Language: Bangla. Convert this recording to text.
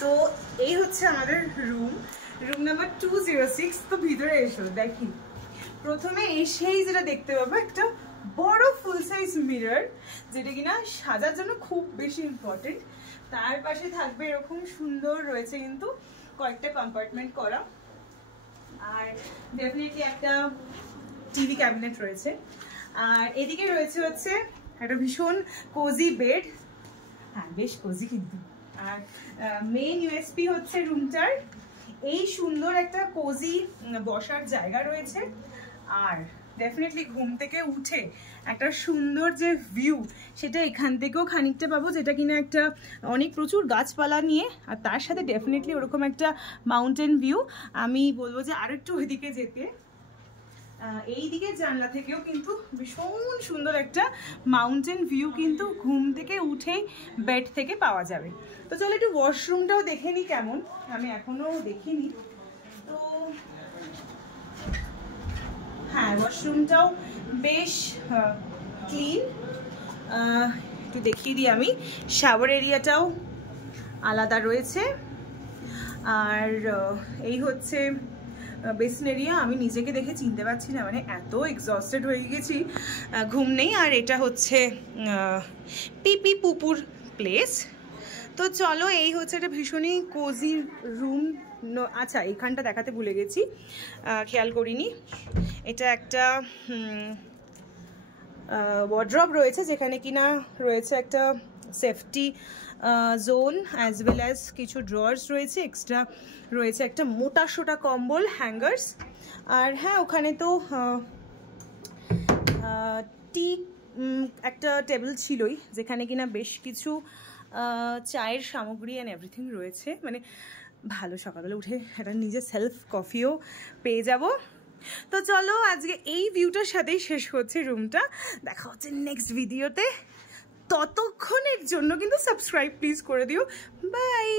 তো এই হচ্ছে আমাদের রুম নাম্বার 206। তো ভিতরে এসো দেখি। প্রথমে এসেই যেটা দেখতে পাবো একটা বড় ফুল সাইজ মিরর, যেটা কিনা সাজার জন্য খুব বেশি ইম্পর্টেন্ট। তার পাশে থাকবে এরকম সুন্দর রয়েছে কিন্তু কয়েকটা কম্পার্টমেন্ট করা, আর ডেফিনেটলি একটা টিভি ক্যাবিনেট রয়েছে। আর এদিকে রয়েছে হচ্ছে একটা ভীষণ কোজি বেড, হ্যাঁ বেশ কোজি কিন্তু। আর মেইন ইউএসপি হচ্ছে রুমটার এই সুন্দর একটা কোজি বসার জায়গা রয়েছে। আর ডেফিনেটলি ঘুম থেকে উঠে একটা সুন্দর যে ভিউ সেটা এখান থেকেও খানিকটা পাবো, যেটা কিনা একটা অনেক প্রচুর গাছপালা নিয়ে, আর তার সাথে ডেফিনেটলি ওরকম একটা মাউন্টেন ভিউ। আমি বলবো যে আরো একটু ওইদিকে যেতে, এই দিকের জানলা থেকেও কিন্তু ভীষণ সুন্দর একটা মাউন্টেন ভিউ কিন্তু ঘুম থেকে উঠেই বেড থেকে পাওয়া যাবে। তো চলো একটু ওয়াশরুমটাও দেখে নিই কেমন, আমি এখনো দেখিনি। তো হ্যাঁ, ওয়াশরুমটাও বেশ ক্লিন। একটু দেখিয়ে দিই আমি, শাওয়ার এরিয়াটাও আলাদা রয়েছে। আর এই হচ্ছে বেসিন এরিয়া। আমি নিজেকে দেখে চিনতে পারছি না, মানে এত এক্সস্টেড হয়ে গেছি, ঘুম নেই। আর এটা হচ্ছে পিপি পুপুর প্লেস। তো চলো, এই হচ্ছে একটা ভীষণই কোজি রুম। আচ্ছা, এইখানটা দেখাতে ভুলে গেছি, খেয়াল করিনি। এটা একটা ওয়ার্ড্রব রয়েছে, যেখানে কিনা রয়েছে একটা safety zone as well as কিছু ড্রয়ার্স রয়েছে, এক্সট্রা রয়েছে একটা মোটা সোটা কম্বল, হ্যাঙ্গার্স। আর হ্যাঁ, ওখানে তো টি একটা টেবিল ছিলই, যেখানে কিনা বেশ কিছু চায়ের সামগ্রী অ্যান্ড এভরিথিং রয়েছে। মানে ভালো, সকালবেলা উঠে একটা নিজের সেলফ কফিও পেয়ে যাব। তো চলো, আজকে এই ভিউটার সাথেই শেষ হচ্ছে রুমটা। দেখা হচ্ছে নেক্সট ভিডিওতে। ততক্ষণের জন্য কিন্তু সাবস্ক্রাইব প্লিজ করে দিও। বাই।